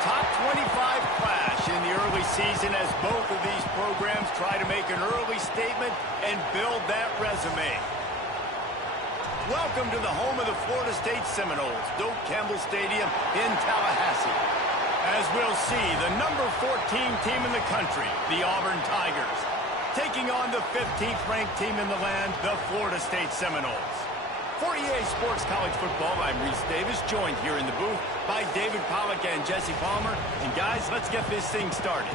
top 25 clash in the early season as both of these programs try to make an early statement and build that resume. Welcome to the home of the Florida State Seminoles, Doak Campbell Stadium in Tallahassee. As we'll see, the number 14 team in the country, the Auburn Tigers, taking on the 15th ranked team in the land, the Florida State Seminoles. For EA Sports College Football, I'm Reese Davis, joined here in the booth by David Pollack and Jesse Palmer. And guys, let's get this thing started.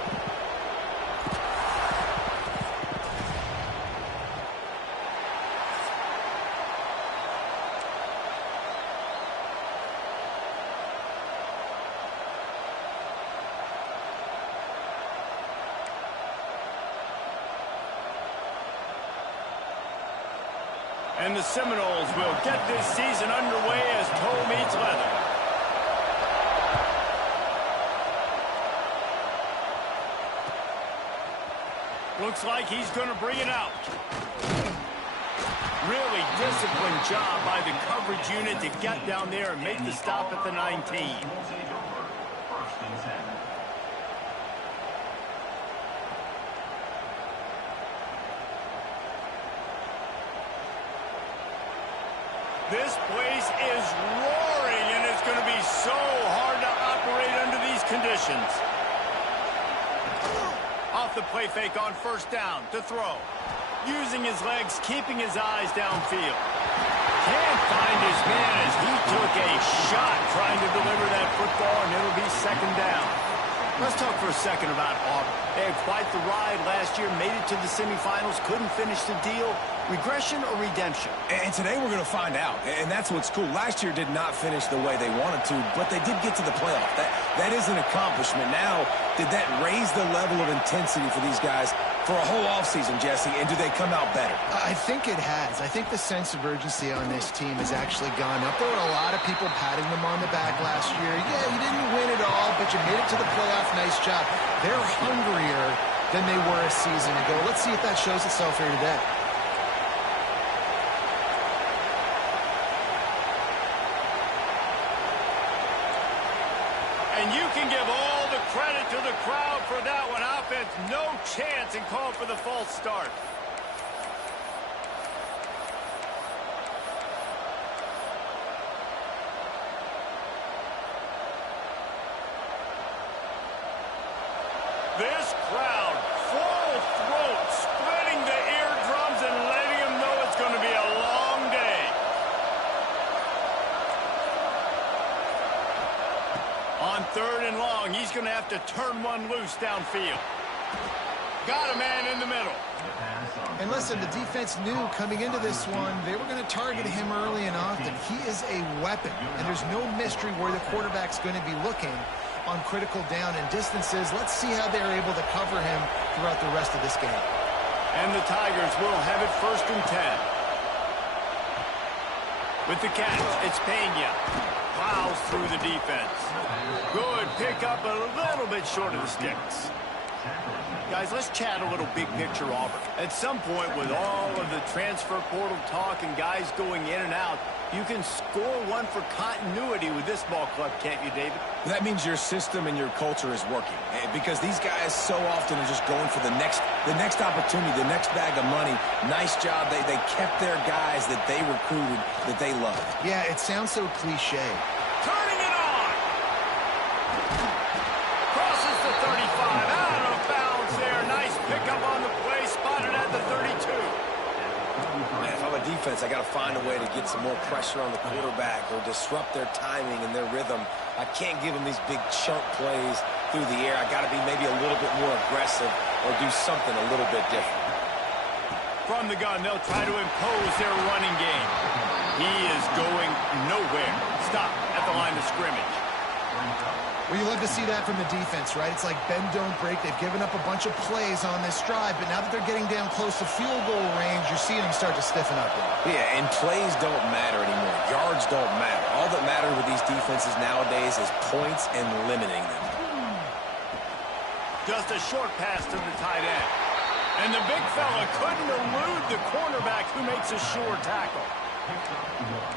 And the Seminoles will get this season underway as toe meets leather. Looks like he's going to bring it out. Really disciplined job by the coverage unit to get down there and make the stop at the 19. This place is roaring, and it's going to be so hard to operate under these conditions. Off the play fake on first down to throw. Using his legs, keeping his eyes downfield. Can't find his man as he took a shot trying to deliver that football, and it'll be second down. Let's talk for a second about Auburn. They had quite the ride last year, made it to the semifinals, couldn't finish the deal. Regression or redemption? And today we're going to find out, and that's what's cool. Last year did not finish the way they wanted to, but they did get to the playoff. That is an accomplishment. Now, did that raise the level of intensity for these guys for a whole offseason, Jesse, and do they come out better? I think it has. I think the sense of urgency on this team has actually gone up. There were a lot of people patting them on the back last year. Yeah, you didn't win it all, but you made it to the playoff. Nice job. They're hungrier than they were a season ago. Let's see if that shows itself here today. And you can give all the credit to the crowd for that one. Offense, no chance, and call for the false start. This crowd, full throat, splitting the eardrums and letting them know it's going to be a long day. On third and long, he's going to have to turn one loose downfield. Got a man in the middle. And listen, the defense knew coming into this one, they were going to target him early and often. He is a weapon, and there's no mystery where the quarterback's going to be looking on critical down and distances. Let's see how they're able to cover him throughout the rest of this game. And the Tigers will have it 1st and 10. With the catch, it's Pena. Plows through the defense. Good pick up, a little bit short of the sticks. Guys, let's chat a little big picture Auburn. At some point, with all of the transfer portal talk and guys going in and out, you can score one for continuity with this ball club, can't you, David? That means your system and your culture is working, because these guys so often are just going for the next opportunity, the next bag of money. Nice job. They kept their guys that they recruited, that they loved. Yeah, it sounds so cliche. Turning it on. Crosses the 35. Out of bounds there. Nice pickup on the play. Spotted at the 32. Man, if I'm a defense, I got to find a way to get some more pressure on the quarterback or disrupt their timing and their rhythm. I can't give them these big chunk plays through the air. I got to be maybe a little bit more aggressive or do something a little bit different. From the gun, they'll try to impose their running game. He is going nowhere. Stop at the line of scrimmage. Well, you love to see that from the defense, right? It's like bend, don't break. They've given up a bunch of plays on this drive, but now that they're getting down close to field goal range, you're seeing them start to stiffen up there. Yeah, and plays don't matter anymore. Yards don't matter. All that matters with these defenses nowadays is points and limiting them. Just a short pass to the tight end. And the big fella couldn't elude the cornerback who makes a sure tackle.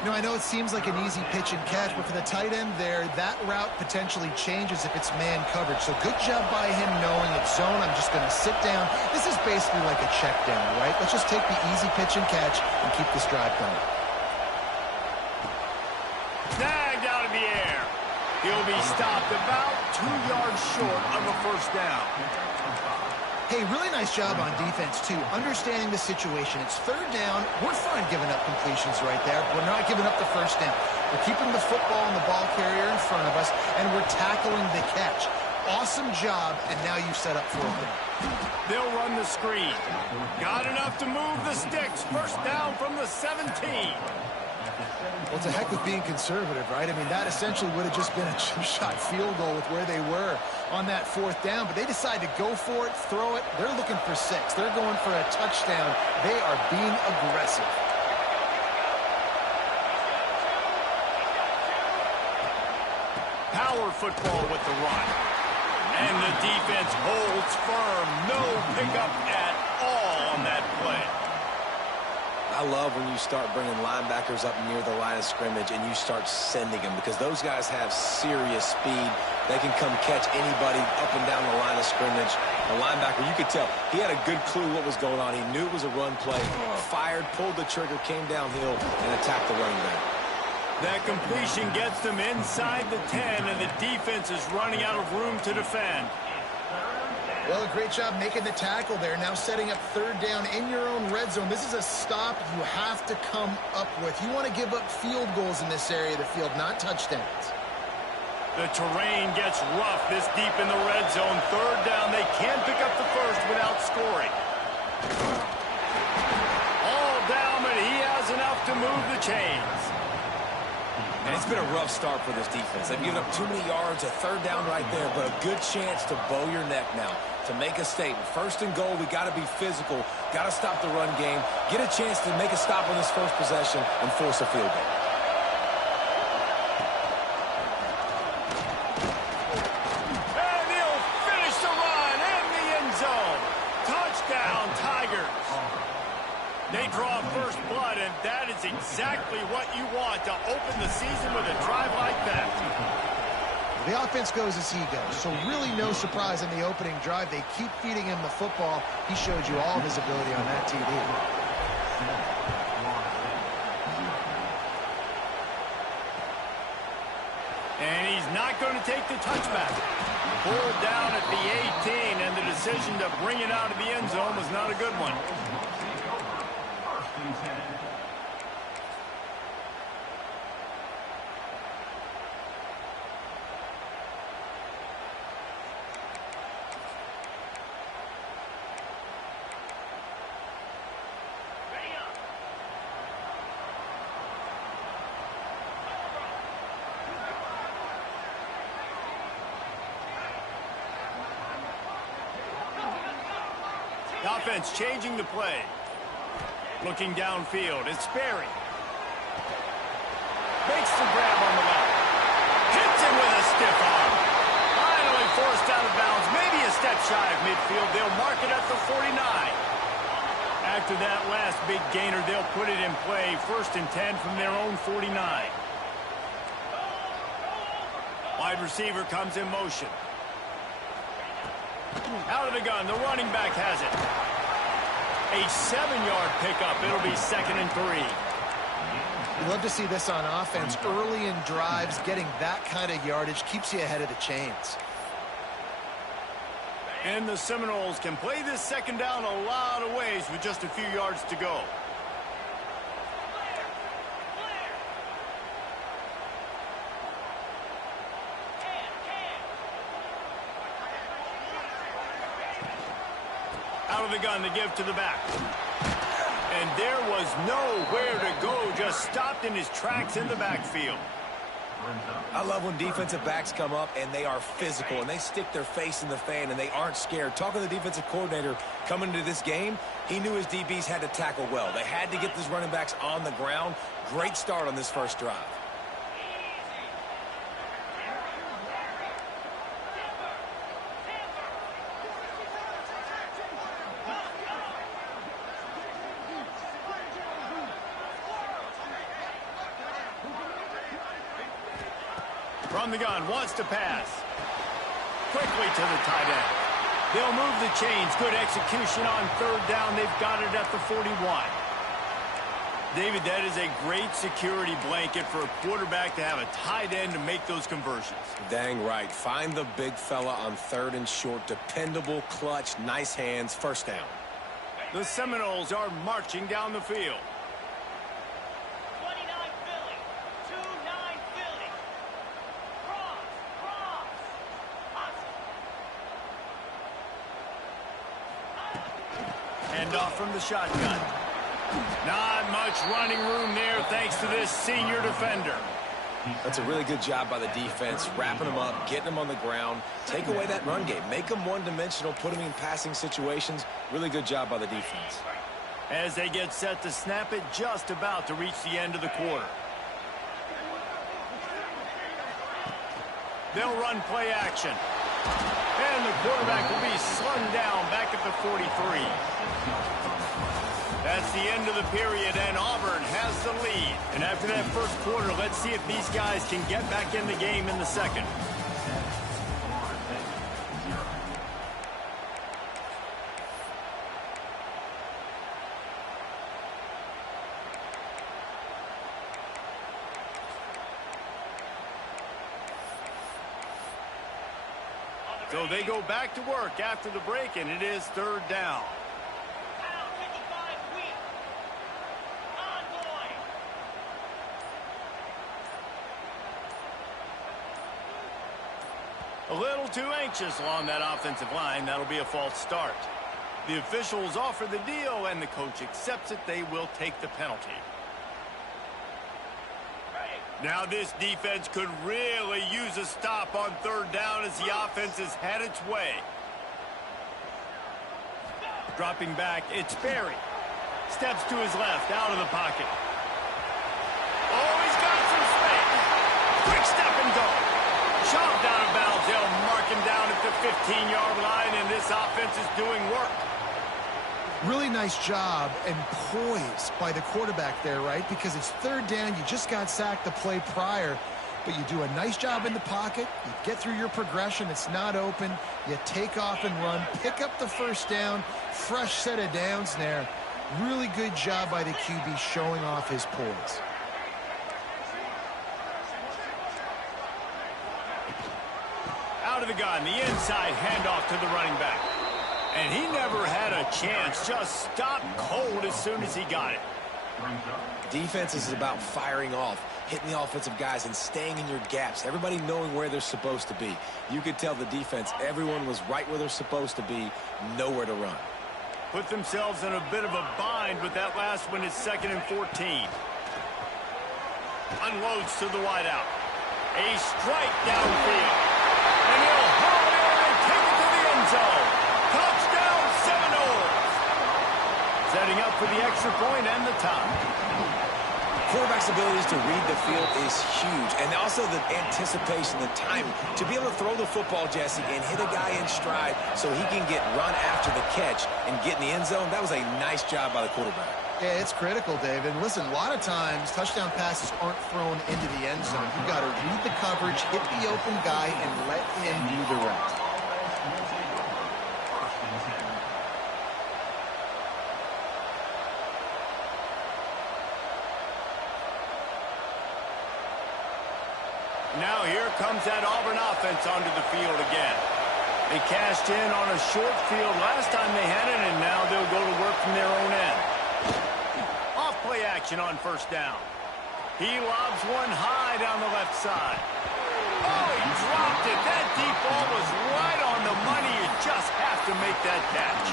I know it seems like an easy pitch and catch, but for the tight end there, that route potentially changes if it's man coverage. So good job by him knowing it's zone. I'm just going to sit down. This is basically like a check down, right? Let's just take the easy pitch and catch and keep this drive going. Snagged out of the air. He'll be stopped about 2 yards short of a first down. Hey, really nice job on defense, too. Understanding the situation. It's third down. We're fine giving up completions right there. We're not giving up the first down. We're keeping the football and the ball carrier in front of us, and we're tackling the catch. Awesome job, and now you set up fourth down. They'll run the screen. Got enough to move the sticks. First down from the 17. Well, it's a heck with being conservative, right? I mean, that essentially would have just been a two-shot field goal with where they were on that fourth down, but they decide to go for it, throw it. They're looking for 6. They're going for a touchdown. They are being aggressive. Power football with the run. And the defense holds firm. No pickup at all on that play. I love when you start bringing linebackers up near the line of scrimmage and you start sending them, because those guys have serious speed. They can come catch anybody up and down the line of scrimmage. The linebacker, you could tell, he had a good clue what was going on. He knew it was a run play. Fired, pulled the trigger, came downhill, and attacked the running back. That completion gets them inside the 10, and the defense is running out of room to defend. Well, a great job making the tackle there. Now setting up third down in your own red zone. This is a stop you have to come up with. You want to give up field goals in this area of the field, not touchdowns. The terrain gets rough this deep in the red zone. Third down, they can't pick up the first without scoring. All down, but he has enough to move the chains. And it's been a rough start for this defense. They've given up too many yards, a third down right there, but a good chance to bow your neck now, to make a statement. First and goal, we got to be physical, got to stop the run game, get a chance to make a stop on this first possession and force a field goal. And he'll finish the run in the end zone. Touchdown, Tigers. They draw first blood, and that is exactly what you want to open the season with a drive like that. The offense goes as he goes, so really no surprise in the opening drive. They keep feeding him the football. He showed you all of his ability on that TD. And he's not going to take the touchback. Pulled down at the 18, and the decision to bring it out of the end zone was not a good one. The offense changing the play. Looking downfield, it's Sperry. Makes the grab on the left. Hits him with a stiff arm. Finally forced out of bounds, maybe a step shy of midfield. They'll mark it at the 49. After that last big gainer, they'll put it in play. First and 10 from their own 49. Wide receiver comes in motion. Out of the gun, the running back has it. A 7-yard pickup. It'll be 2nd and 3. You love to see this on offense. Early in drives, getting that kind of yardage keeps you ahead of the chains. And the Seminoles can play this second down a lot of ways with just a few yards to go. Out of the gun to give to the back. And there was nowhere to go, just stopped in his tracks in the backfield. I love when defensive backs come up and they are physical and they stick their face in the fan and they aren't scared. Talking to the defensive coordinator coming into this game, he knew his DBs had to tackle well. They had to get these running backs on the ground. Great start on this first drive. From the gun, wants to pass. Quickly to the tight end. They'll move the chains. Good execution on third down. They've got it at the 41. David, that is a great security blanket for a quarterback to have a tight end to make those conversions. Dang right. Find the big fella on third and short. Dependable, clutch, nice hands, first down. The Seminoles are marching down the field. 29 Philly. 2-9 Philly. Cross. Hand off from the shotgun. Not much running room there thanks to this senior defender. That's a really good job by the defense, wrapping them up, getting them on the ground. Take away that run game. Make them one-dimensional, put them in passing situations. Really good job by the defense. As they get set to snap it, just about to reach the end of the quarter. They'll run play action. And the quarterback will be slung down back at the 43. That's the end of the period, and Auburn has the lead. And after that first quarter, let's see if these guys can get back in the game in the second. So they go back to work after the break, and it is third down. A little too anxious along that offensive line. That'll be a false start. The officials offer the deal, and the coach accepts it. They will take the penalty. Now this defense could really use a stop on third down as the offense has had its way. Dropping back, it's Berry. Steps to his left, out of the pocket. Oh, he's got some space. Quick step and go. Shoved out of bounds. They'll mark him down at the 15-yard line, and this offense is doing work. Really nice job and poise by the quarterback there, right? Because it's third down. You just got sacked the play prior, but you do a nice job in the pocket. You get through your progression. It's not open. You take off and run, pick up the first down, fresh set of downs there. Really good job by the QB showing off his poise. Out of the gun, the inside handoff to the running back. And he never had a chance, just stopped cold as soon as he got it. Defense is about firing off, hitting the offensive guys and staying in your gaps. Everybody knowing where they're supposed to be. You could tell the defense, everyone was right where they're supposed to be, nowhere to run. Put themselves in a bit of a bind, but that last one is 2nd and 14. Unloads to the wideout. A strike downfield. And he'll haul it in and take it to the end zone. Touchdown, Seminoles! Setting up for the extra point and the tie. Quarterback's abilities to read the field is huge. And also the anticipation, the timing. To be able to throw the football, Jesse, and hit a guy in stride so he can get run after the catch and get in the end zone, that was a nice job by the quarterback. Yeah, it's critical, David. Listen, a lot of times touchdown passes aren't thrown into the end zone. You've got to read the coverage, hit the open guy, and let him do the rest. Now here comes that Auburn offense onto the field again. They cashed in on a short field last time they had it, and now they'll go to work from their own end. Off play action on first down. He lobs one high down the left side. Oh, he dropped it. That deep ball was right on the money. You just have to make that catch.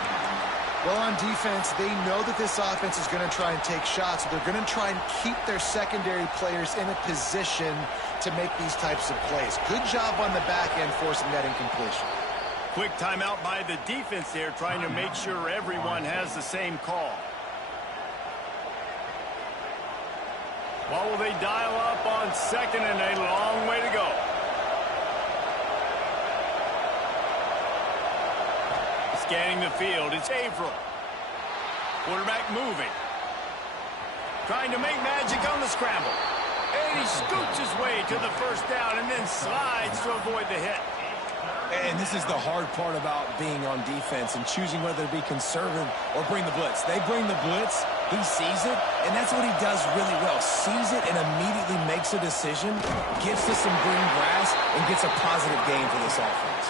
Well, on defense, they know that this offense is going to try and take shots. So they're going to try and keep their secondary players in a position to make these types of plays. Good job on the back end forcing that incompletion. Quick timeout by the defense there, trying to make sure everyone has the same call. What will they dial up on second, and a long way to go. Scanning the field, it's Averill. Quarterback moving. Trying to make magic on the scramble. And And he scoots his way to the first down and then slides to avoid the hit. And this is the hard part about being on defense and choosing whether to be conservative or bring the blitz. They bring the blitz, he sees it, and that's what he does really well. Sees it and immediately makes a decision, gets to some green grass, and gets a positive gain for this offense.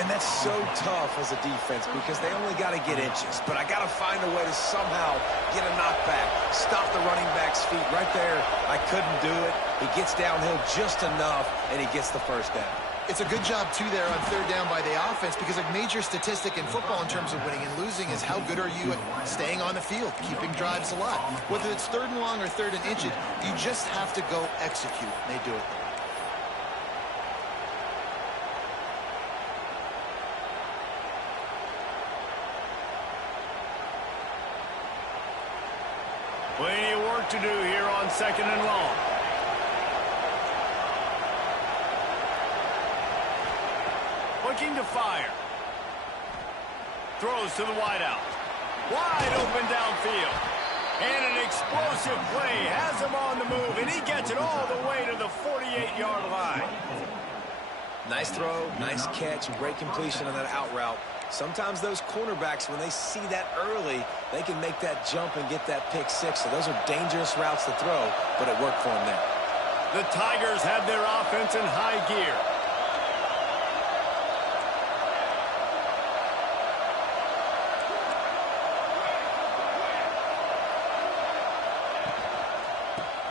And that's so tough as a defense because they only got to get inches. But I got to find a way to somehow get a knockback, stop the running back's feet right there. I couldn't do it. He gets downhill just enough, and he gets the first down. It's a good job, too, there on third down by the offense because a major statistic in football in terms of winning and losing is how good are you at staying on the field, keeping drives alive. Whether it's third and long or third and inches, you just have to go execute. And they do it. Plenty of work to do here on second and long. Looking to fire. Throws to the wideout. Wide open downfield. And an explosive play has him on the move, and he gets it all the way to the 48-yard line. Nice throw, nice catch, great completion on that out route. Sometimes those cornerbacks, when they see that early, they can make that jump and get that pick six. So those are dangerous routes to throw, but it worked for them there. The Tigers have their offense in high gear.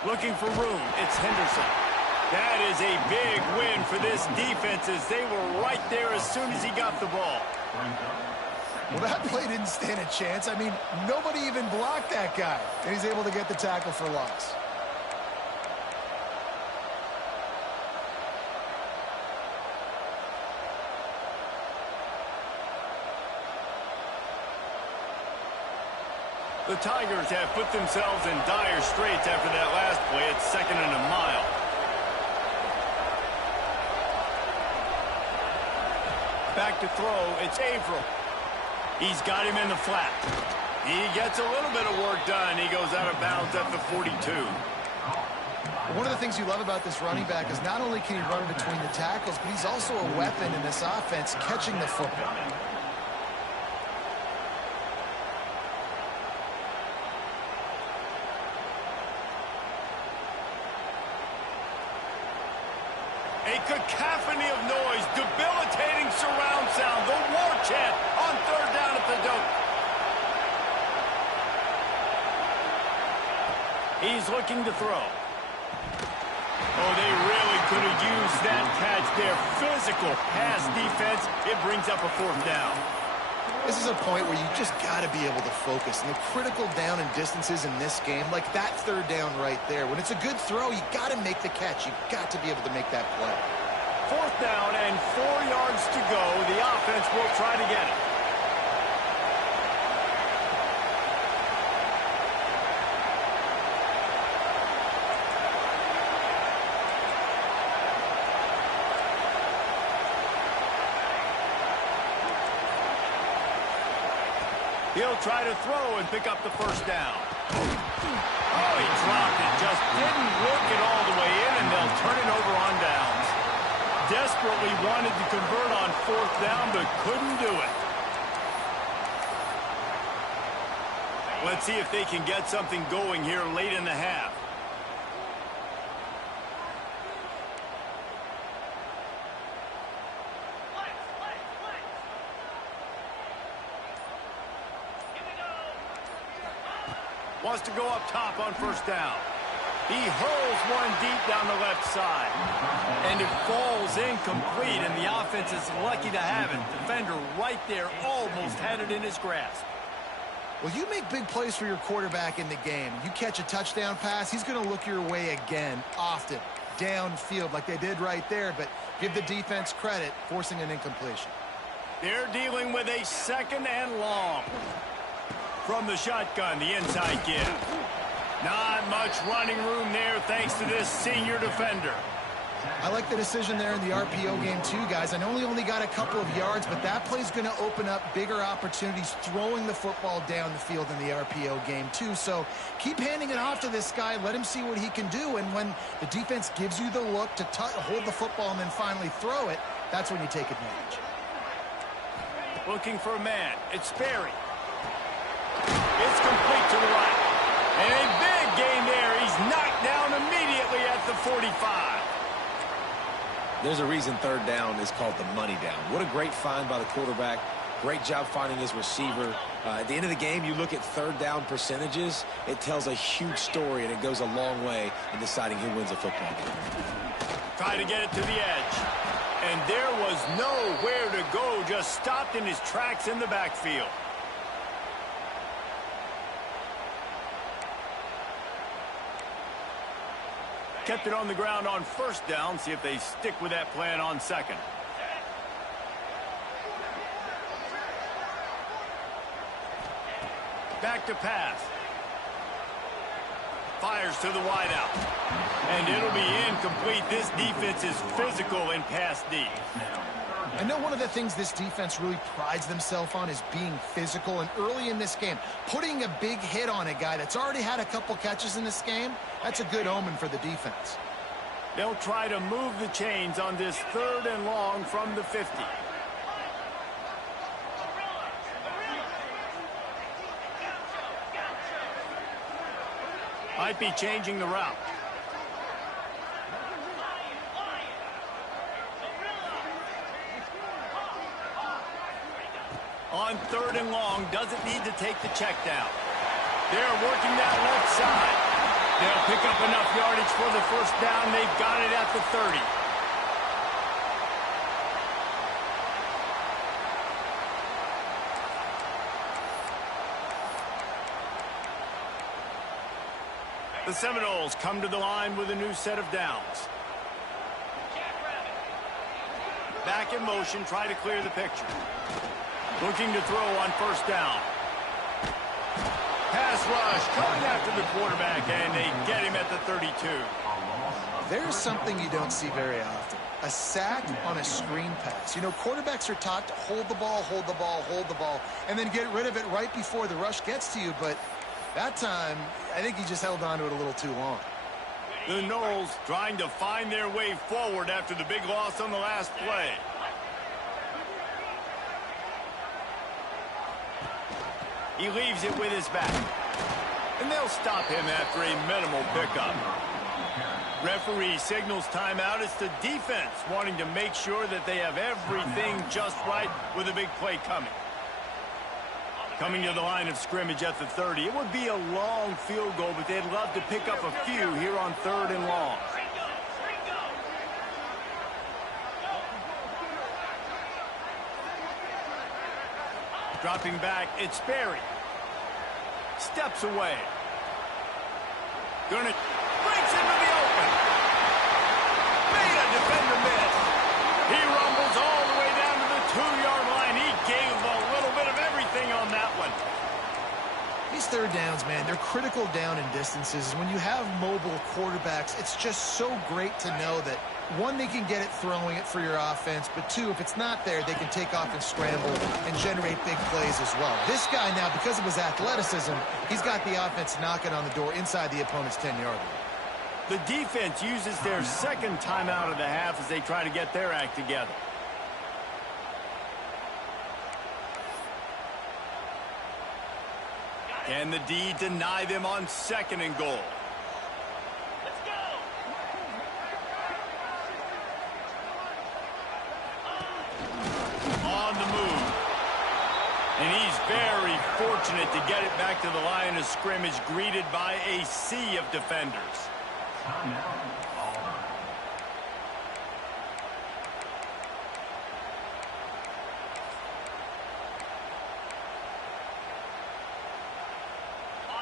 Looking for room, it's Henderson. That is a big win for this defense as they were right there as soon as he got the ball. Well, that play didn't stand a chance. I mean, nobody even blocked that guy, and he's able to get the tackle for loss. The Tigers have put themselves in dire straits after that last play at second and a mile. Back to throw, it's Averill. He's got him in the flat. He gets a little bit of work done. He goes out of bounds at the 42. One of the things you love about this running back is not only can he run between the tackles, but he's also a weapon in this offense catching the football. A cacophony of noise, debilitating surround sound, the war chant on third down at the dope. He's looking to throw. Oh, they really could have used that catch there. Physical pass defense. It brings up a fourth down. This is a point where you just got to be able to focus. And the critical down and distances in this game, like that third down right there, when it's a good throw, you got to make the catch. You've got to be able to make that play. Fourth down and 4 yards to go. The offense will try to get it. He'll try to throw and pick up the first down. Oh, he dropped it. Just didn't work it all the way in, and they'll turn it over on downs. Desperately wanted to convert on fourth down, but couldn't do it. Let's see if they can get something going here late in the half. Wants to go up top on first down. He hurls one deep down the left side. And it falls incomplete, and the offense is lucky to have it. Defender right there almost had it in his grasp. Well, you make big plays for your quarterback in the game. You catch a touchdown pass, he's going to look your way again, often, downfield like they did right there, but give the defense credit, forcing an incompletion. They're dealing with a second and long. From the shotgun, the inside give. Not much running room there thanks to this senior defender. I like the decision there in the RPO game too, guys. I know he only got a couple of yards, but that play's going to open up bigger opportunities throwing the football down the field in the RPO game too. So keep handing it off to this guy. Let him see what he can do. And when the defense gives you the look to hold the football and then finally throw it, that's when you take advantage. Looking for a man. It's Sperry. It's complete to the right. And a big gain there. He's knocked down immediately at the 45. There's a reason third down is called the money down. What a great find by the quarterback. Great job finding his receiver. At the end of the game, you look at third down percentages. It tells a huge story, and it goes a long way in deciding who wins a football game. Try to get it to the edge. And there was nowhere to go. Just stopped in his tracks in the backfield. Kept it on the ground on first down. See if they stick with that plan on second. Back to pass. Fires to the wideout. And it'll be incomplete. This defense is physical in pass D. I know one of the things this defense really prides themselves on is being physical. And early in this game, putting a big hit on a guy that's already had a couple catches in this game, that's a good omen for the defense. They'll try to move the chains on this third and long from the 50. Might be changing the route. On third and long, doesn't need to take the check down. They're working that left side. They'll pick up enough yardage for the first down. They've got it at the 30. The Seminoles come to the line with a new set of downs. Back in motion, try to clear the picture. Looking to throw on first down. Pass rush, coming after the quarterback, and they get him at the 32. There's something you don't see very often. A sack on a screen pass. You know, quarterbacks are taught to hold the ball, hold the ball, hold the ball, and then get rid of it right before the rush gets to you. But that time, I think he just held on to it a little too long. The Noles trying to find their way forward after the big loss on the last play. He leaves it with his back. And they'll stop him after a minimal pickup. Referee signals timeout. It's the defense wanting to make sure that they have everything just right with a big play coming. Coming to the line of scrimmage at the 30. It would be a long field goal, but they'd love to pick up a few here on third and long. Dropping back, it's Sperry. Steps away. Gonna breaks into the open. Made a defender miss. He rumbles all the way down to the 2-yard line. He gave a little bit of everything on that one. These third downs, man, they're critical down in distances. When you have mobile quarterbacks, it's just so great to know that, one, they can get it throwing it for your offense, but two, if it's not there, they can take off and scramble and generate big plays as well. This guy now, because of his athleticism, he's got the offense knocking on the door inside the opponent's 10-yard line. The defense uses their second timeout of the half as they try to get their act together. Can the D deny them on second and goal? Let's go. On the move. And he's very fortunate to get it back to the line of scrimmage, greeted by a sea of defenders.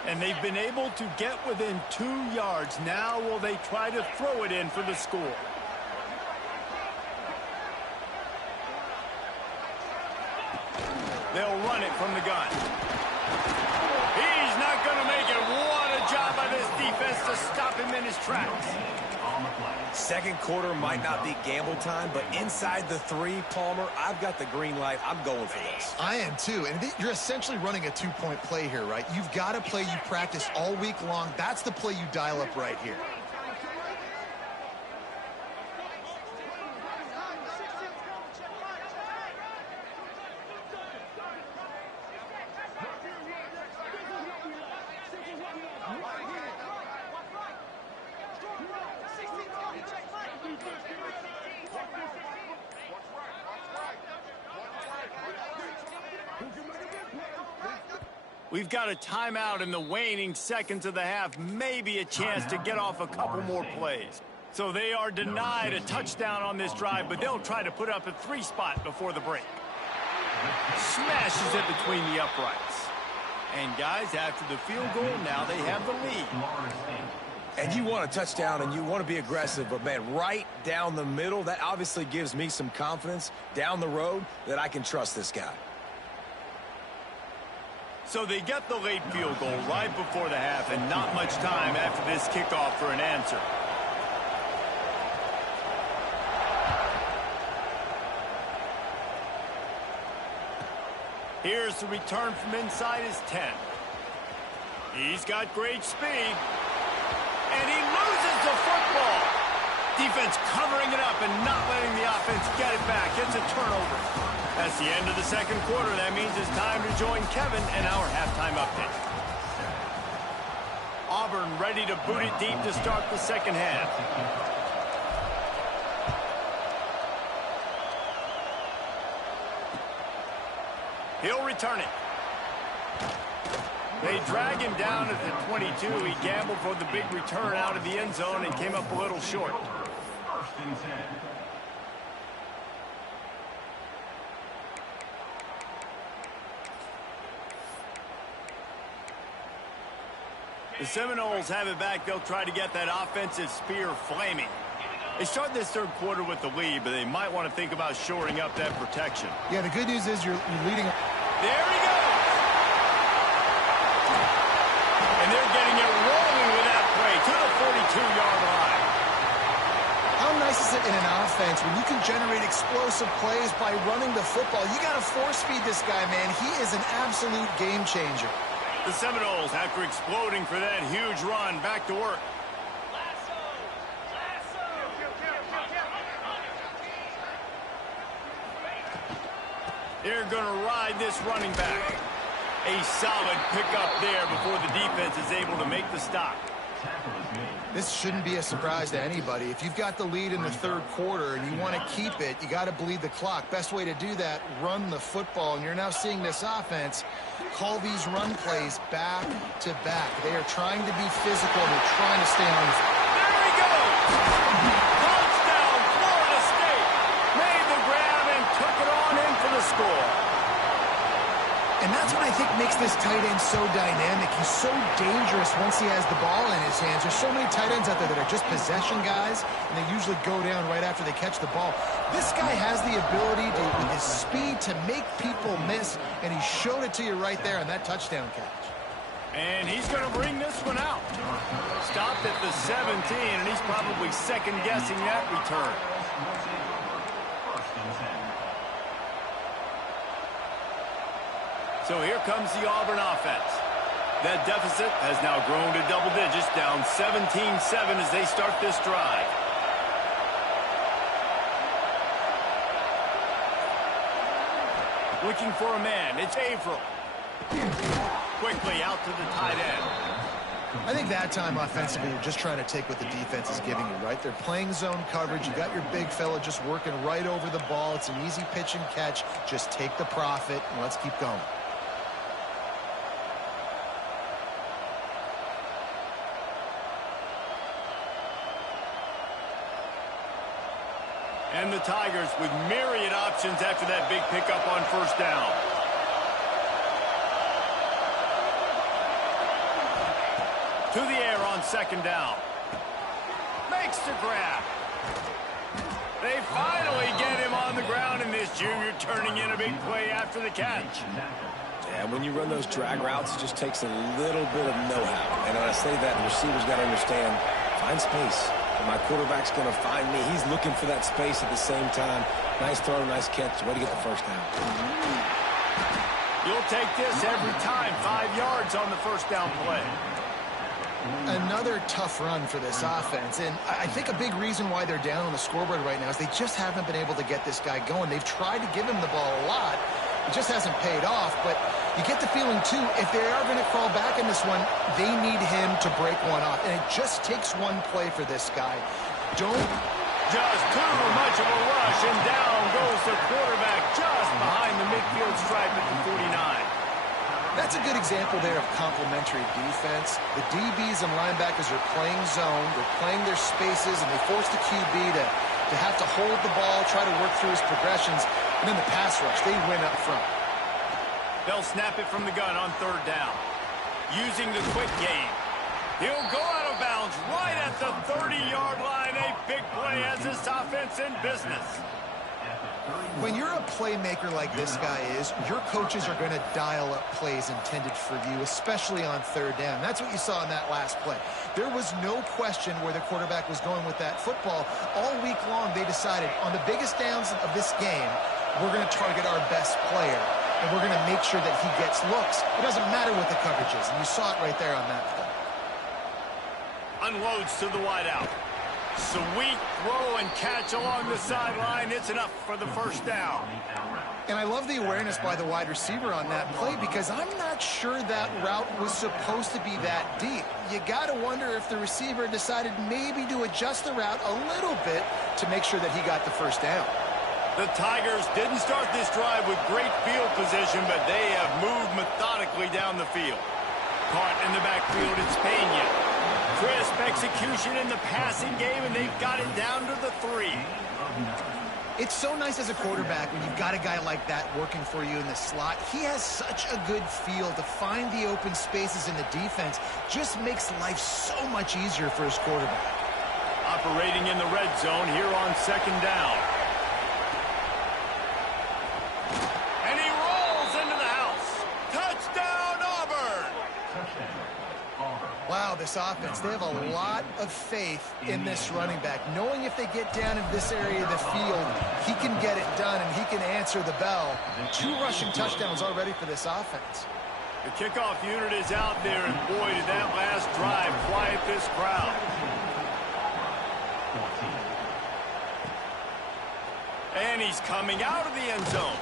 And they've been able to get within 2 yards. Now will they try to throw it in for the score? They'll run it from the gun. He's not going to make it. What a job by this defense to stop him in his tracks. Second quarter might not be gamble time, but inside the 3, Palmer, I've got the green light. I'm going for this. I am too, and you're essentially running a 2-point play here, right? You've got a play you practice all week long. That's the play you dial up right here. We've got a timeout in the waning seconds of the half, maybe a chance to get off a couple more plays. So they are denied a touchdown on this drive, but they'll try to put up a 3 spot before the break. Smashes it between the uprights. And guys, after the field goal, now they have the lead. And you want a touchdown and you want to be aggressive, but man, right down the middle, that obviously gives me some confidence down the road that I can trust this guy. So they get the late field goal right before the half, and not much time after this kickoff for an answer. Here's the return from inside his 10. He's got great speed. And he loses the football. Defense covering it up and not letting the offense get it back. It's a turnover. That's the end of the second quarter. That means it's time to join Kevin and our halftime update. Auburn ready to boot it deep to start the second half. He'll return it. They drag him down at the 22. He gambled for the big return out of the end zone and came up a little short. The Seminoles have it back. They'll try to get that offensive spear flaming. They start this third quarter with the lead, but they might want to think about shoring up that protection. Yeah, the good news is you're leading. There he goes! And they're getting it rolling with that play to the 42-yard line. How nice is it in an offense when you can generate explosive plays by running the football? You got to force feed this guy, man. He is an absolute game changer. The Seminoles, after exploding for that huge run, back to work. They're going to ride this running back. A solid pickup there before the defense is able to make the stop. This shouldn't be a surprise to anybody. If you've got the lead in the third quarter and you want to keep it, you got to bleed the clock. Best way to do that, run the football. And you're now seeing this offense call these run plays back to back. They are trying to be physical. They're trying to stay on the field. There he goes! Touchdown, Florida State! Made the grab and took it on in for the score. And that's what I think makes this tight end so dynamic. He's so dangerous once he has the ball in his hands. There's so many tight ends out there that are just possession guys, and they usually go down right after they catch the ball. This guy has the ability to, with his speed, to make people miss, and he showed it to you right there on that touchdown catch. And he's going to bring this one out. Stopped at the 17, and he's probably second-guessing that return. So here comes the Auburn offense. That deficit has now grown to double digits, down 17-7 as they start this drive. Looking for a man. It's Averill. Quickly out to the tight end. I think that time offensively, you're just trying to take what the defense is giving you, right? They're playing zone coverage. You got your big fella just working right over the ball. It's an easy pitch and catch. Just take the profit and let's keep going. And the Tigers with myriad options after that big pickup on first down. To the air on second down. Makes the grab. They finally get him on the ground, and this junior turning in a big play after the catch. Yeah, when you run those drag routes, it just takes a little bit of know-how. And when I say that, the receivers got to understand, find space. My quarterback's going to find me. He's looking for that space at the same time. Nice throw, nice catch. Way to get the first down. You'll take this every time. 5 yards on the first down play. Another tough run for this offense, and I think a big reason why they're down on the scoreboard right now is they just haven't been able to get this guy going. They've tried to give him the ball a lot. It just hasn't paid off, but you get the feeling, too, if they are going to crawl back in this one, they need him to break one off, and it just takes one play for this guy. Just too much of a rush, and down goes the quarterback just behind the midfield stripe at the 49. That's a good example there of complementary defense. The DBs and linebackers are playing zone, they're playing their spaces, and they force the QB to have to hold the ball, try to work through his progressions, and then the pass rush, they win up front. They'll snap it from the gun on third down. Using the quick game. He'll go out of bounds right at the 30-yard line. A big play as this offense in business. When you're a playmaker like this guy is, your coaches are going to dial up plays intended for you, especially on third down. That's what you saw in that last play. There was no question where the quarterback was going with that football. All week long, they decided on the biggest downs of this game, we're going to target our best player, and we're going to make sure that he gets looks. It doesn't matter what the coverage is, and you saw it right there on that play. Unloads to the wideout. Sweet throw and catch along the sideline. It's enough for the first down. And I love the awareness by the wide receiver on that play because I'm not sure that route was supposed to be that deep. You got to wonder if the receiver decided maybe to adjust the route a little bit to make sure that he got the first down. The Tigers didn't start this drive with great field position, but they have moved methodically down the field. Caught in the backfield, it's Pena. Crisp execution in the passing game, and they've got it down to the 3. It's so nice as a quarterback when you've got a guy like that working for you in the slot. He has such a good feel to find the open spaces in the defense. Just makes life so much easier for his quarterback. Operating in the red zone here on second down. And he rolls into the house. Touchdown, Auburn! Wow, this offense, they have a lot of faith in this running back. Knowing if they get down in this area of the field, he can get it done and he can answer the bell. 2 rushing touchdowns already for this offense. The kickoff unit is out there, and boy, did that last drive quiet this crowd. And he's coming out of the end zone.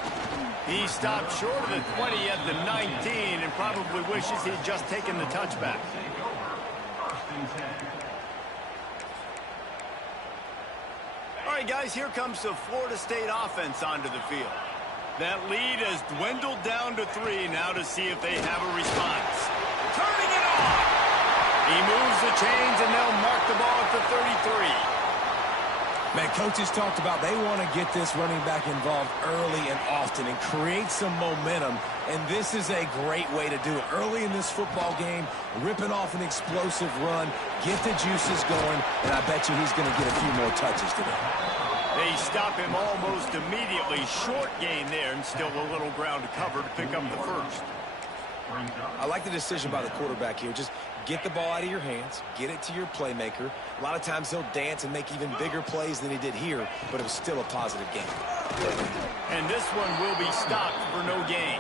He stopped short of the 20 at the 19 and probably wishes he'd just taken the touchback. All right, guys, here comes the Florida State offense onto the field. That lead has dwindled down to 3 now to see if they have a response. Turning it on! He moves the chains, and they'll mark the ball at the 33. Man, coaches talked about they want to get this running back involved early and often and create some momentum, and this is a great way to do it. Early in this football game, ripping off an explosive run, get the juices going, and I bet you he's going to get a few more touches today. They stop him almost immediately. Short gain there, and still a little ground to cover to pick up the first. I like the decision by the quarterback here. Just get the ball out of your hands, get it to your playmaker. A lot of times he'll dance and make even bigger plays than he did here, but it was still a positive game. And this one will be stopped for no gain.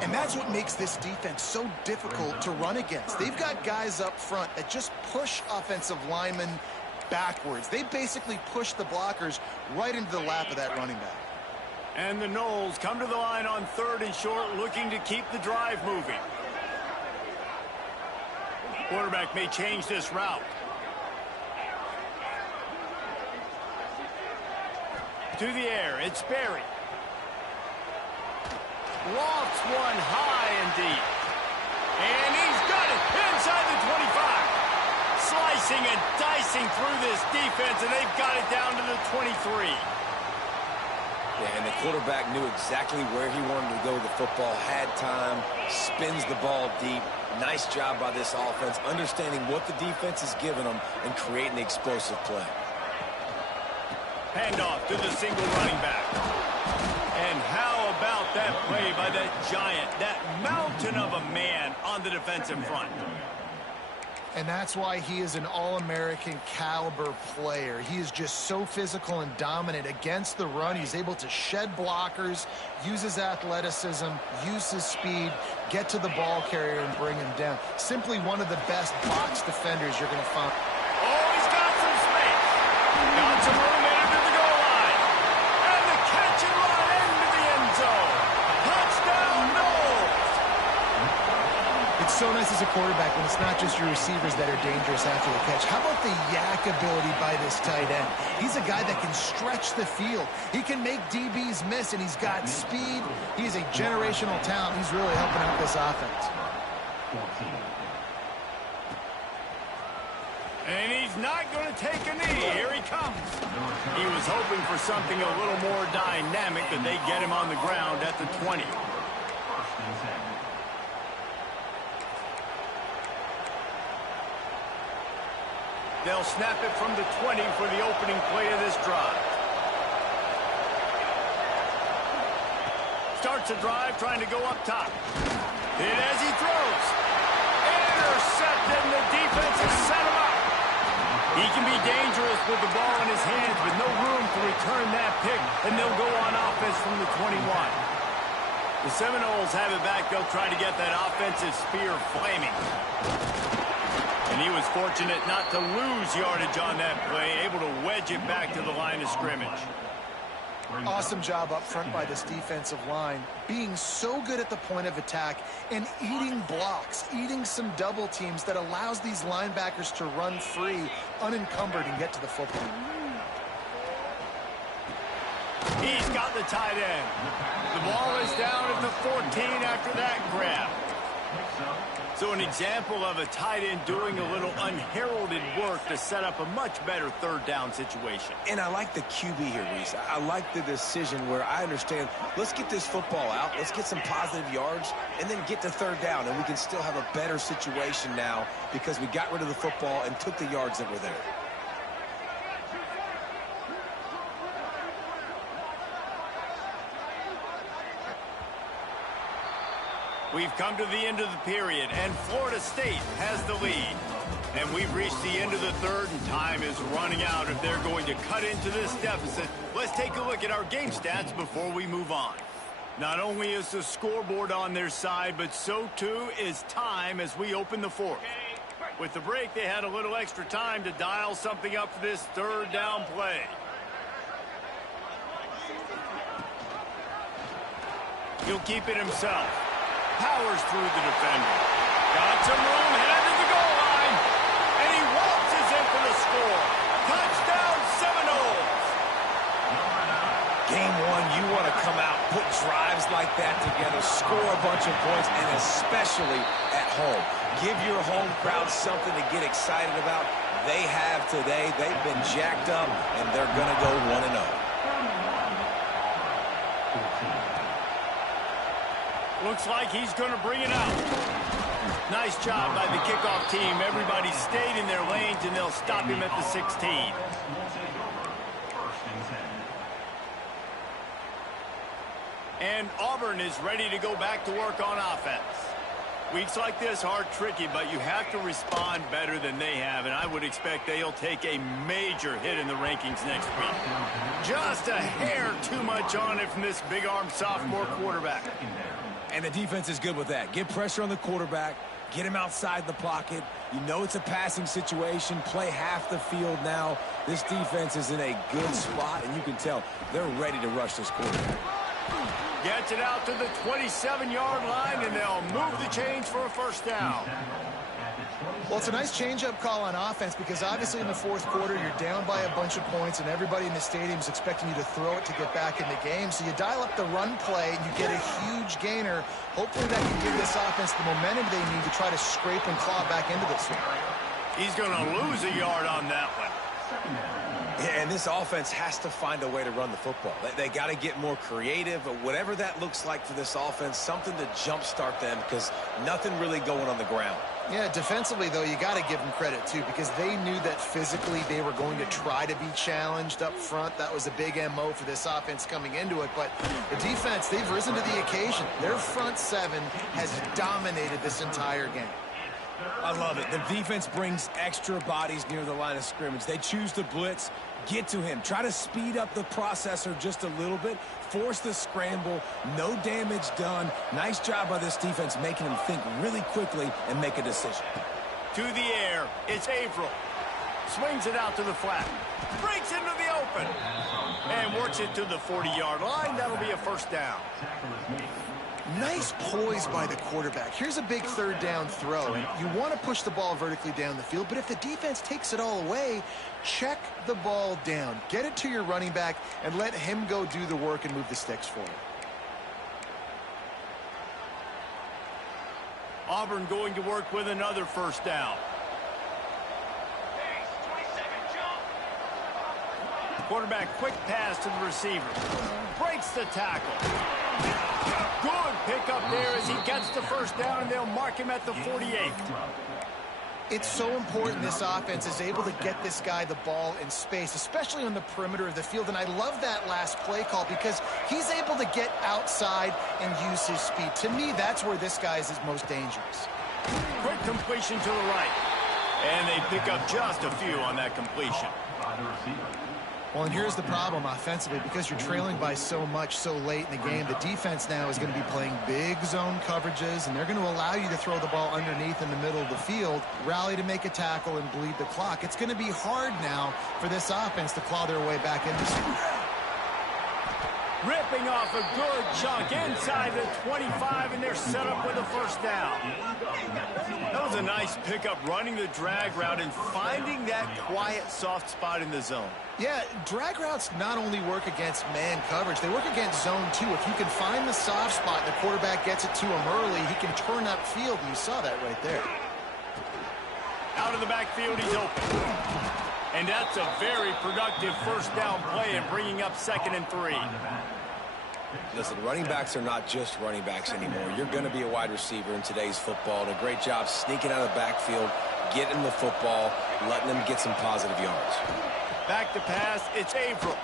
And that's what makes this defense so difficult to run against. They've got guys up front that just push offensive linemen backwards. They basically push the blockers right into the lap of that running back. And the Noles come to the line on 3rd and short, looking to keep the drive moving. Quarterback may change this route. To the air, it's Berry. Lofts one high and deep. And he's got it inside the 25. Slicing and dicing through this defense, and they've got it down to the 23. Yeah, and the quarterback knew exactly where he wanted to go with the football, had time, spins the ball deep. Nice job by this offense, understanding what the defense is giving them and creating the explosive play. Handoff to the single running back. And how about that play by that giant, that mountain of a man on the defensive front? And that's why he is an All-American caliber player. He is just so physical and dominant against the run. He's able to shed blockers, use his athleticism, use his speed, get to the ball carrier and bring him down. Simply one of the best box defenders you're going to find. Oh, he's got some space. Got some room into the goal line. And the catch and run into the end zone. Touchdown, Knowles. It's so nice as a quarterback when it's not just your receivers that are dangerous after the catch. How about the yak ability by this tight end? He's a guy that can stretch the field. He can make DBs miss, and he's got speed. He's a generational talent. He's really helping out this offense. And he's not going to take a knee. Here he comes. He was hoping for something a little more dynamic, but they get him on the ground at the 20. They'll snap it from the 20 for the opening play of this drive. Starts a drive trying to go up top. Hit as he throws. Intercepted, and the defense has set him up. He can be dangerous with the ball in his hands, with no room to return that pick, and they'll go on offense from the 21. The Seminoles have it back. They'll try to get that offensive spear flaming. And he was fortunate not to lose yardage on that play, able to wedge it back to the line of scrimmage. Awesome job up front by this defensive line, being so good at the point of attack and eating blocks, eating some double teams that allows these linebackers to run free, unencumbered, and get to the football. He's got the tight end. The ball is down at the 14 after that grab. So an example of a tight end doing a little unheralded work to set up a much better third down situation. And I like the QB here, Reese. I like the decision where I understand, let's get this football out, let's get some positive yards, and then get to third down, and we can still have a better situation now because we got rid of the football and took the yards that were there. We've come to the end of the period, and Florida State has the lead. And we've reached the end of the third, and time is running out if they're going to cut into this deficit. Let's take a look at our game stats before we move on. Not only is the scoreboard on their side, but so too is time as we open the fourth. With the break, they had a little extra time to dial something up for this third down play. He'll keep it himself. Powers through the defender. Got some room, headed to the goal line. And he waltzes in for the score. Touchdown, Seminoles. Game one, you want to come out, put drives like that together, score a bunch of points, and especially at home. Give your home crowd something to get excited about. They have today. They've been jacked up, and they're going to go 1-0. Looks like he's going to bring it out. Nice job by the kickoff team. Everybody stayed in their lanes, and they'll stop him at the 16. And Auburn is ready to go back to work on offense. Weeks like this are tricky, but you have to respond better than they have, and I would expect they'll take a major hit in the rankings next week. Just a hair too much on it from this big-armed sophomore quarterback. And the defense is good with that. Get pressure on the quarterback. Get him outside the pocket. You know it's a passing situation. Play half the field now. This defense is in a good spot, and you can tell they're ready to rush this quarterback. Gets it out to the 27-yard line, and they'll move the chains for a first down. Well, it's a nice change-up call on offense because obviously in the fourth quarter you're down by a bunch of points and everybody in the stadium is expecting you to throw it to get back in the game. So you dial up the run play and you get a huge gainer. Hopefully that can give this offense the momentum they need to try to scrape and claw back into this one. He's going to lose a yard on that one. Yeah, and this offense has to find a way to run the football. They got to get more creative, but whatever that looks like for this offense, something to jumpstart them because nothing really going on the ground. Yeah, defensively, though, you got to give them credit, too, because they knew that physically they were going to try to be challenged up front. That was a big MO for this offense coming into it. But the defense, they've risen to the occasion. Their front seven has dominated this entire game. love it. The defense brings extra bodies near the line of scrimmage. They choose to blitz, get to him, try to speed up the processor just a little bit, force the scramble, no damage done. Nice job by this defense making him think really quickly and make a decision. To the air, it's Averill. Swings it out to the flat. Breaks into the open. And works it to the 40-yard line. That'll be a first down. Nice poise by the quarterback. Here's a big third down throw. And you want to push the ball vertically down the field, but if the defense takes it all away, check the ball down. Get it to your running back and let him go do the work and move the sticks for you. Auburn going to work with another first down. Quarterback quick pass to the receiver. Breaks the tackle. Good pickup there as he gets the first down, and they'll mark him at the 48. It's so important this offense is able to get this guy the ball in space, especially on the perimeter of the field. And I love that last play call because he's able to get outside and use his speed. To me, that's where this guy is most dangerous. Quick completion to the right. And they pick up just a few on that completion. Well, and here's the problem offensively. Because you're trailing by so much so late in the game, the defense now is going to be playing big zone coverages, and they're going to allow you to throw the ball underneath in the middle of the field, rally to make a tackle, and bleed the clock. It's going to be hard now for this offense to claw their way back into this. Ripping off a good chunk inside the 25, and they're set up with a first down. That was a nice pickup, running the drag route and finding that quiet, soft spot in the zone. Yeah, drag routes not only work against man coverage, they work against zone too. If you can find the soft spot and the quarterback gets it to him early, he can turn upfield, and you saw that right there. Out of the backfield, he's open. And that's a very productive first down play and bringing up 2nd and 3. Listen, running backs are not just running backs anymore. You're going to be a wide receiver in today's football, and a great job sneaking out of the backfield, getting the football, letting them get some positive yards. Back to pass, it's Averill.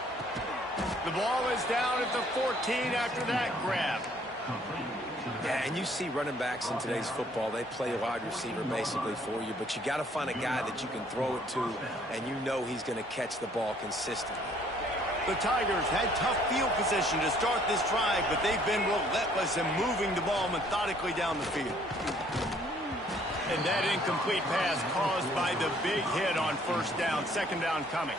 The ball is down at the 14 after that grab. Yeah, and you see running backs in today's football, they play a wide receiver basically for you, but you got to find a guy that you can throw it to, and you know he's going to catch the ball consistently. The Tigers had tough field position to start this drive, but they've been relentless in moving the ball methodically down the field. And that incomplete pass caused by the big hit on first down, 2nd down coming.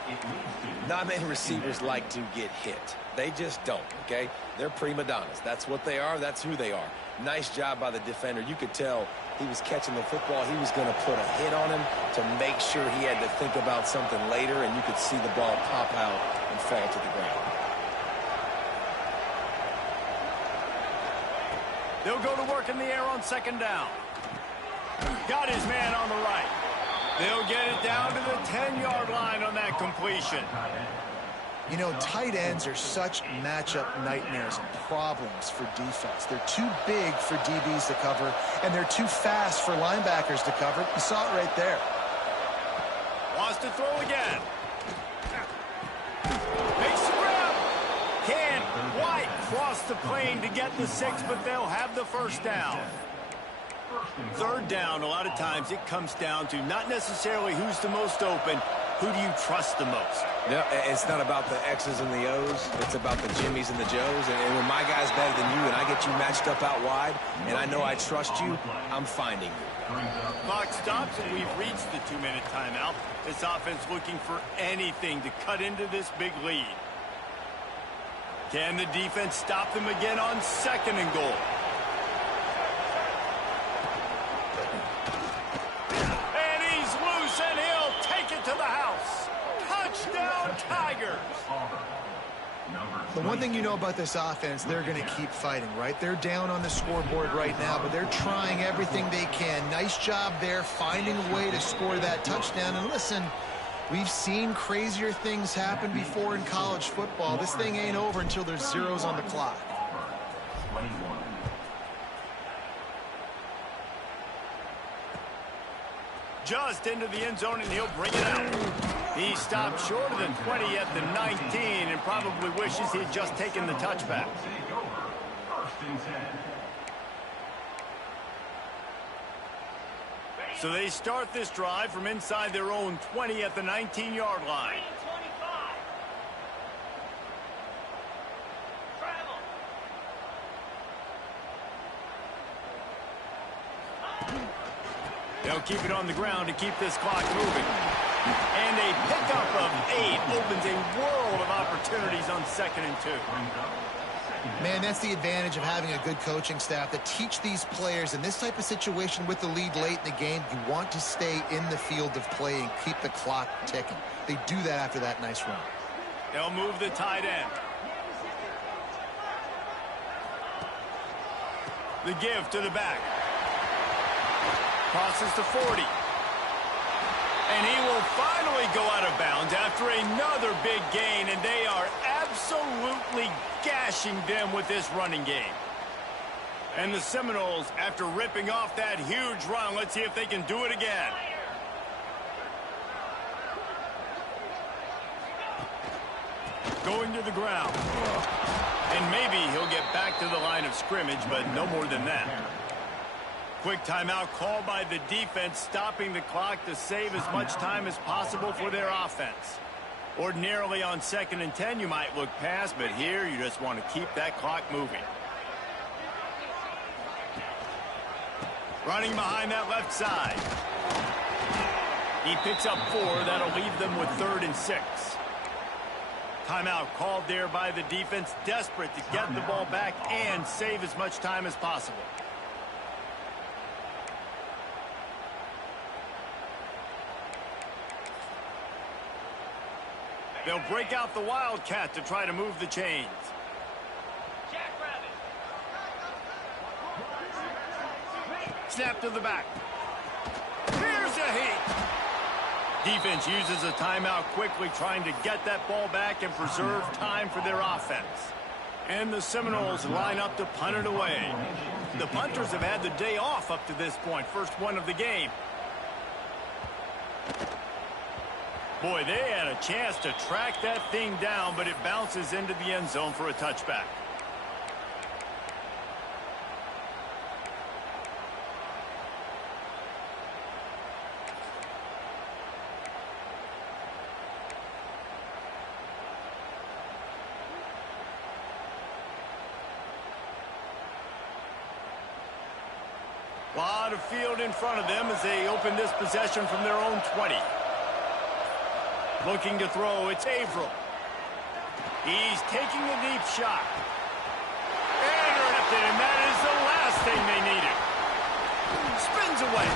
Not many receivers like to get hit. They just don't, okay? They're prima donnas. That's what they are. That's who they are. Nice job by the defender. You could tell he was catching the football. He was going to put a hit on him to make sure he had to think about something later, and you could see the ball pop out and fall to the ground. They'll go to work in the air on 2nd down. Got his man on the right. They'll get it down to the 10-yard line on that completion. You know, tight ends are such matchup nightmares and problems for defense. They're too big for DBs to cover, and they're too fast for linebackers to cover. You saw it right there. Wants to throw again. Makes the grab. Can't quite cross the plane to get the 6, but they'll have the first down. 3rd down, a lot of times it comes down to not necessarily who's the most open, who do you trust the most? Yeah, it's not about the X's and the O's. It's about the Jimmies and the Joes. And when my guy's better than you and I get you matched up out wide and I know I trust you, I'm finding you. Clock stops and we've reached the 2-minute timeout. This offense looking for anything to cut into this big lead. Can the defense stop them again on 2nd and goal? And he's loose and he'll take it to the house. Touchdown, Tigers! The one thing you know about this offense, they're going to keep fighting, right? They're down on the scoreboard right now, but they're trying everything they can. Nice job there, finding a way to score that touchdown. And listen, we've seen crazier things happen before in college football. This thing ain't over until there's zeros on the clock. Just into the end zone, and he'll bring it out. He stopped short of the 20 at the 19 and probably wishes he had just taken the touchback. So they start this drive from inside their own 20 at the 19-yard line. 25. Travel. They'll keep it on the ground to keep this clock moving. And a pickup of 8 opens a world of opportunities on 2nd and 2. Man, that's the advantage of having a good coaching staff that teach these players in this type of situation with the lead late in the game. You want to stay in the field of play and keep the clock ticking. They do that after that nice run. They'll move the tight end. The give to the back. Crosses to 40. And he will finally go out of bounds after another big gain, and they are absolutely gashing them with this running game. And the Seminoles, after ripping off that huge run, let's see if they can do it again. Going to the ground. And maybe he'll get back to the line of scrimmage, but no more than that. Quick timeout called by the defense, stopping the clock to save as much time as possible for their offense. Ordinarily on 2nd and 10, you might look past, but here you just want to keep that clock moving. Running behind that left side. He picks up 4. That'll leave them with 3rd and 6. Timeout called there by the defense, desperate to get the ball back and save as much time as possible. They'll break out the Wildcat to try to move the chains. Jackrabbit. Snap to the back. Here's a heat. Defense uses a timeout quickly, trying to get that ball back and preserve time for their offense. And the Seminoles line up to punt it away. The punters have had the day off up to this point, first one of the game. Boy, they had a chance to track that thing down, but it bounces into the end zone for a touchback. A lot of field in front of them as they open this possession from their own 20. Looking to throw, it's Averill. He's taking a deep shot. Intercepted, and that is the last thing they needed. Spins away.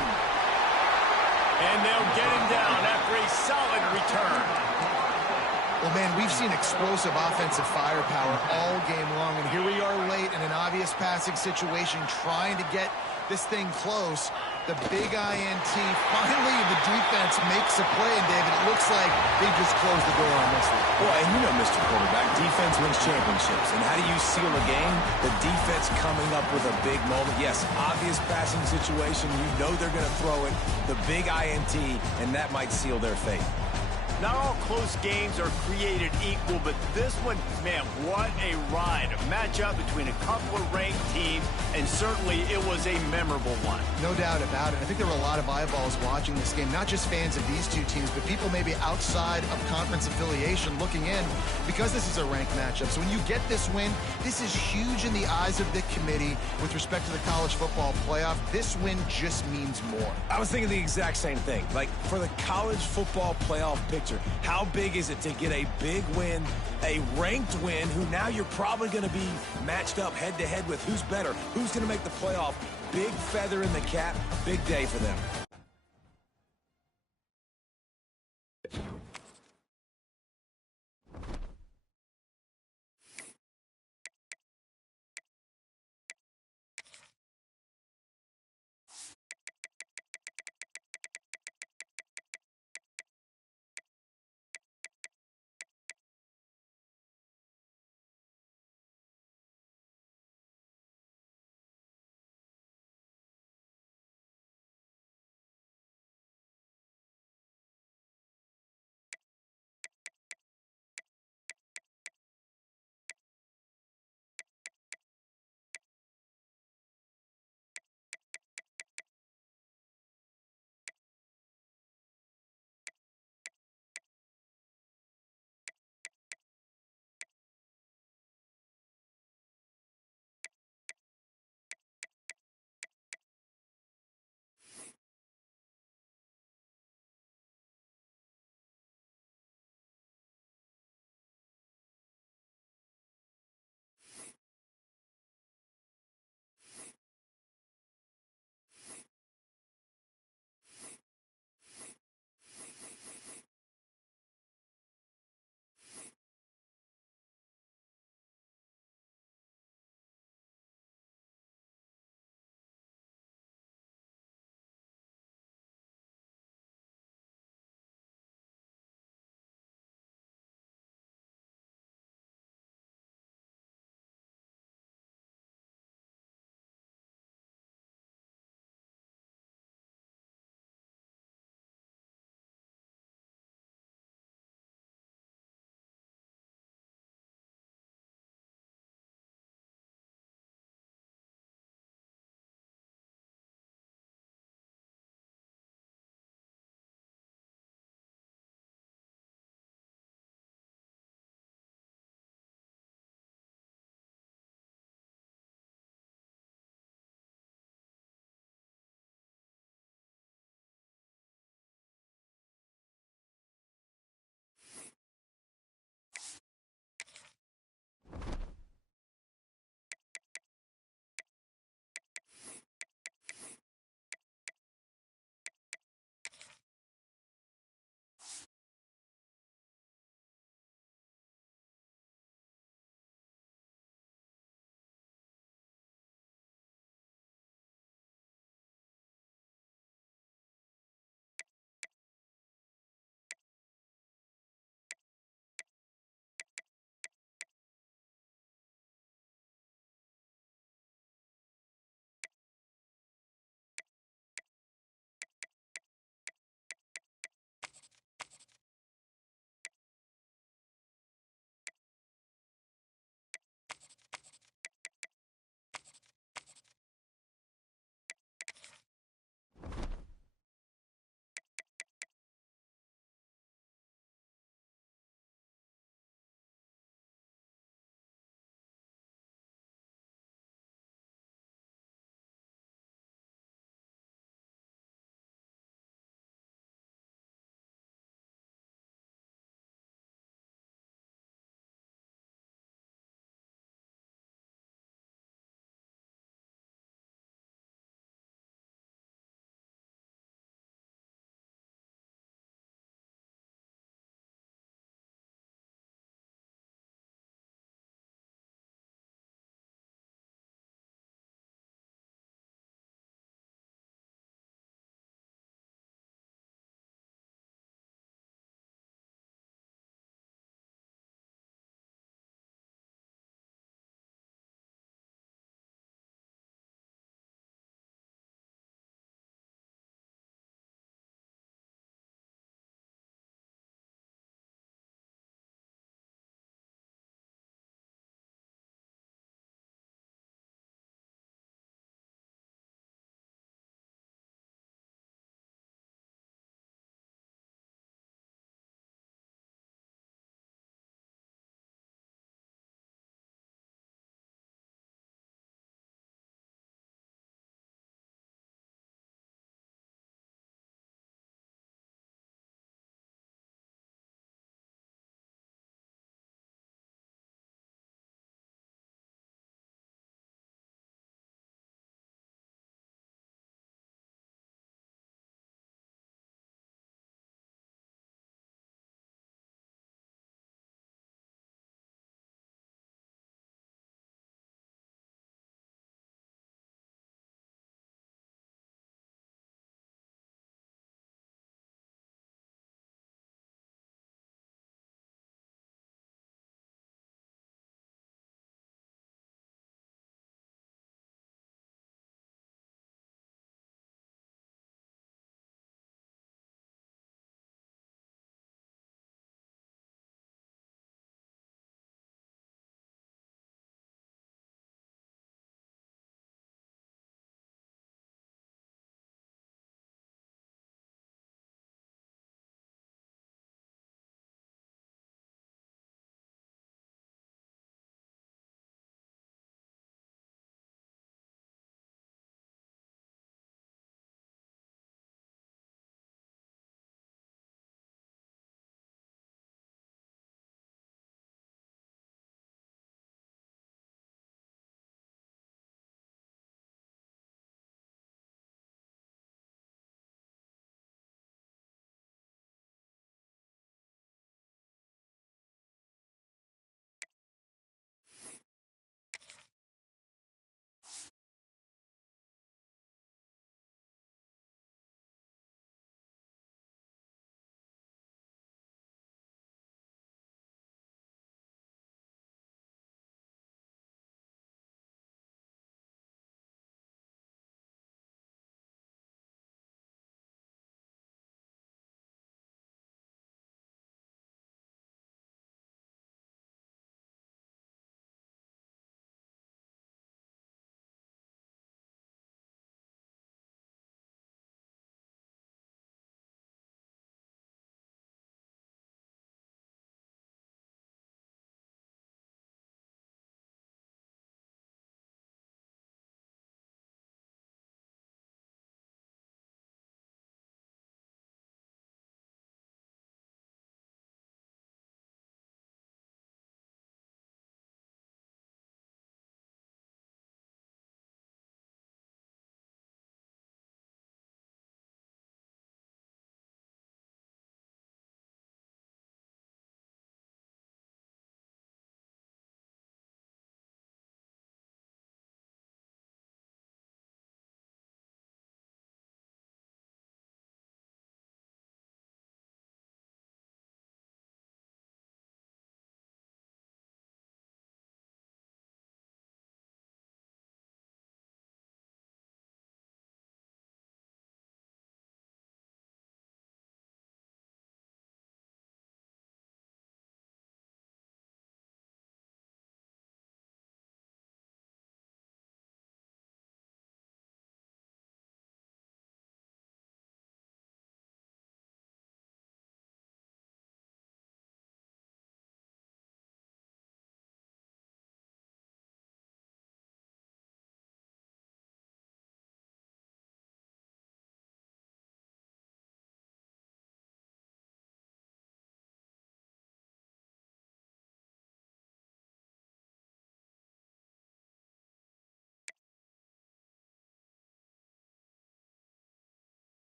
And they'll get him down after a solid return. Well, man, we've seen explosive offensive firepower all game long, and here we are late in an obvious passing situation trying to get this thing close. The big INT, finally the defense makes a play, and David, it looks like they just closed the door on this one. Well, and you know, Mr. Quarterback, defense wins championships. And how do you seal a game? The defense coming up with a big moment. Yes, obvious passing situation. You know they're going to throw it. The big INT, and that might seal their fate. Not all close games are created equal, but this one, man, what a ride. A matchup between a couple of ranked teams, and certainly it was a memorable one. No doubt about it. I think there were a lot of eyeballs watching this game, not just fans of these two teams, but people maybe outside of conference affiliation looking in, because this is a ranked matchup. So when you get this win, this is huge in the eyes of the committee with respect to the college football playoff. This win just means more. I was thinking the exact same thing. Like, for the college football playoff picture, how big is it to get a big win, a ranked win, who now you're probably going to be matched up head-to-head with who's better, who's going to make the playoff. Big feather in the cap, big day for them.